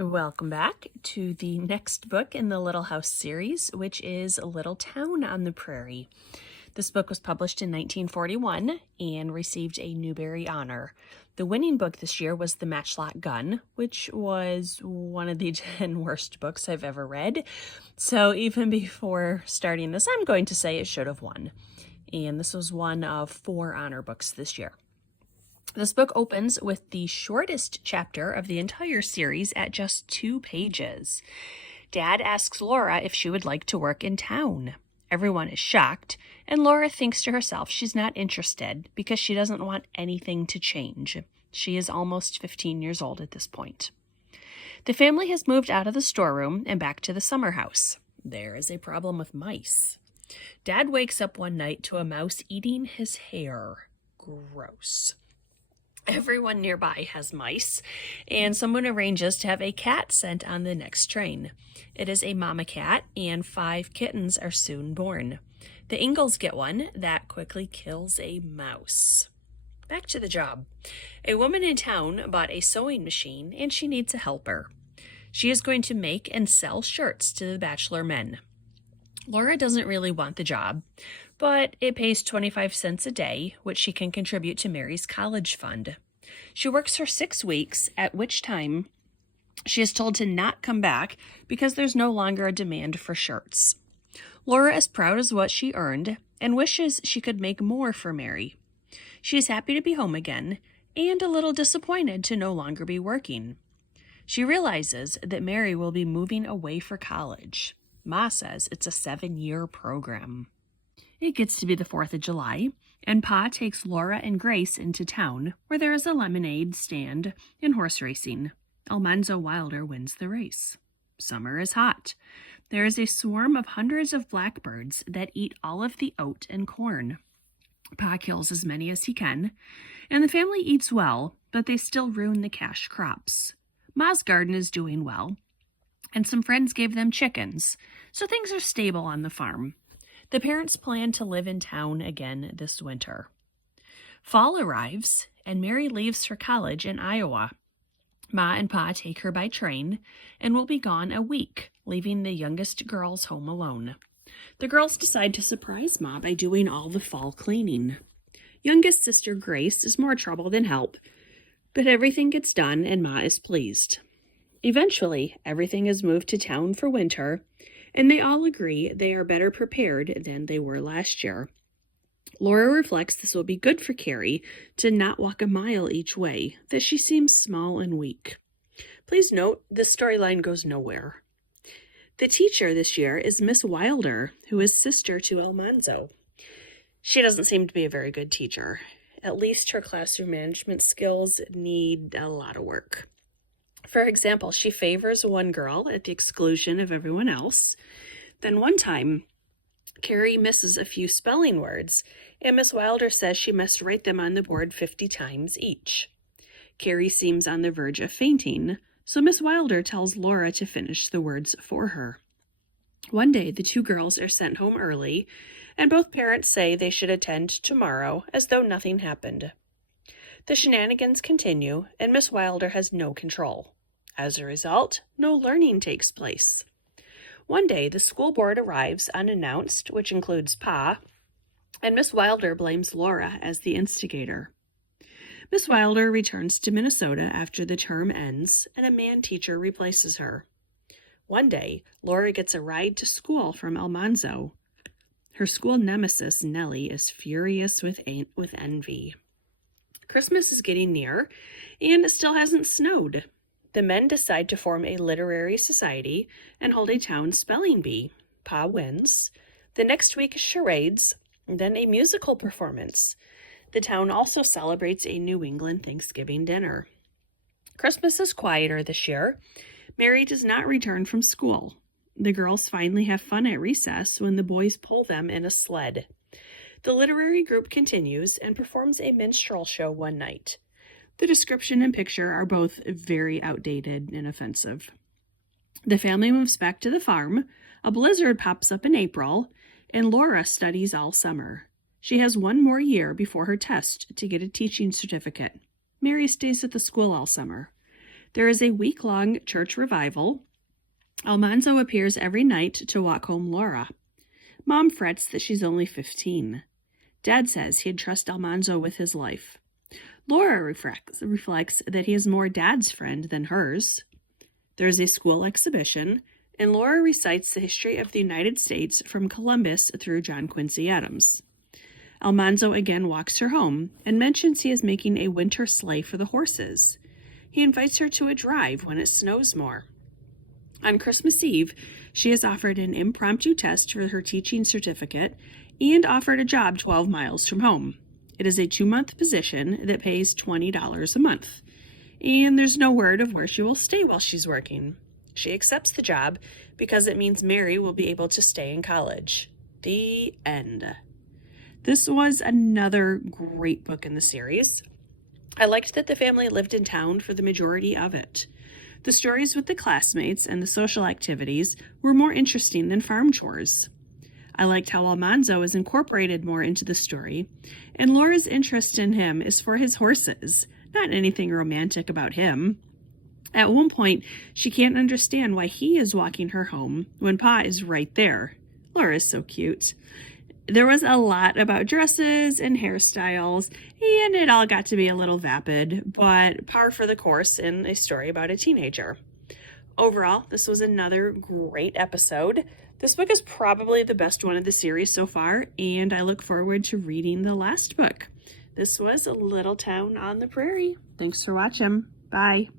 Welcome back to the next book in the Little House series, which is Little Town on the Prairie. This book was published in 1941 and received a Newbery honor. The winning book this year was The Matchlock Gun, which was one of the 10 worst books I've ever read. So even before starting this, I'm going to say it should have won. And this was one of 4 honor books this year. This book opens with the shortest chapter of the entire series at just 2 pages. Dad asks Laura if she would like to work in town. Everyone is shocked, and Laura thinks to herself she's not interested because she doesn't want anything to change. She is almost 15 years old at this point. The family has moved out of the storeroom and back to the summer house. There is a problem with mice. Dad wakes up one night to a mouse eating his hair. Gross. Everyone nearby has mice, and someone arranges to have a cat sent on the next train. It is a mama cat, and 5 kittens are soon born. The Ingalls get one that quickly kills a mouse. Back to the job. A woman in town bought a sewing machine, and she needs a helper. She is going to make and sell shirts to the bachelor men. Laura doesn't really want the job, but it pays 25 cents a day, which she can contribute to Mary's college fund. She works for 6 weeks, at which time she is told to not come back because there's no longer a demand for shirts. Laura is proud of what she earned and wishes she could make more for Mary. She is happy to be home again and a little disappointed to no longer be working. She realizes that Mary will be moving away for college. Ma says it's a 7-year program. It gets to be the 4th of July, and Pa takes Laura and Grace into town, where there is a lemonade stand and horse racing. Ingalls Wilder wins the race. Summer is hot. There is a swarm of hundreds of blackbirds that eat all of the oat and corn. Pa kills as many as he can, and the family eats well, but they still ruin the cash crops. Ma's garden is doing well, and some friends gave them chickens, so things are stable on the farm. The parents plan to live in town again this winter. Fall arrives, and Mary leaves for college in Iowa. Ma and Pa take her by train and will be gone a week, leaving the youngest girls home alone. The girls decide to surprise Ma by doing all the fall cleaning. Youngest sister Grace is more trouble than help, but everything gets done and Ma is pleased. Eventually, everything is moved to town for winter, and they all agree they are better prepared than they were last year. Laura reflects this will be good for Carrie to not walk a mile each way, that she seems small and weak. Please note, this storyline goes nowhere. The teacher this year is Miss Wilder, who is sister to Almanzo. She doesn't seem to be a very good teacher. At least her classroom management skills need a lot of work. For example, she favors one girl at the exclusion of everyone else. Then one time, Carrie misses a few spelling words, and Miss Wilder says she must write them on the board 50 times each. Carrie seems on the verge of fainting, so Miss Wilder tells Laura to finish the words for her. One day, the 2 girls are sent home early, and both parents say they should attend tomorrow as though nothing happened. The shenanigans continue, and Miss Wilder has no control. As a result, no learning takes place. One day, the school board arrives unannounced, which includes Pa, and Miss Wilder blames Laura as the instigator. Miss Wilder returns to Minnesota after the term ends, and a man teacher replaces her. One day, Laura gets a ride to school from Almanzo. Her school nemesis, Nellie, is furious with envy. Christmas is getting near, and it still hasn't snowed. The men decide to form a literary society and hold a town spelling bee. Pa wins. The next week is charades, then a musical performance. The town also celebrates a New England Thanksgiving dinner. Christmas is quieter this year. Mary does not return from school. The girls finally have fun at recess when the boys pull them in a sled. The literary group continues and performs a minstrel show one night. The description and picture are both very outdated and offensive. The family moves back to the farm, a blizzard pops up in April, and Laura studies all summer. She has 1 more year before her test to get a teaching certificate. Mary stays at the school all summer. There is a week-long church revival. Almanzo appears every night to walk home Laura. Mom frets that she's only 15. Dad says he'd trust Almanzo with his life. Laura reflects that he is more Dad's friend than hers. There's a school exhibition, and Laura recites the history of the United States from Columbus through John Quincy Adams. Almanzo again walks her home and mentions he is making a winter sleigh for the horses. He invites her to a drive when it snows more. On Christmas Eve, she is offered an impromptu test for her teaching certificate and offered a job 12 miles from home. It is a 2-month position that pays $20 a month, and there's no word of where she will stay while she's working. She accepts the job because it means Mary will be able to stay in college. The end. This was another great book in the series. I liked that the family lived in town for the majority of it. The stories with the classmates and the social activities were more interesting than farm chores. I liked how Almanzo is incorporated more into the story, and Laura's interest in him is for his horses, not anything romantic about him. At one point, she can't understand why he is walking her home when Pa is right there. Laura is so cute. There was a lot about dresses and hairstyles, and it all got to be a little vapid, but par for the course in a story about a teenager. Overall, this was another great episode. This book is probably the best one of the series so far, and I look forward to reading the last book. This was A Little Town on the Prairie. Thanks for watching. Bye.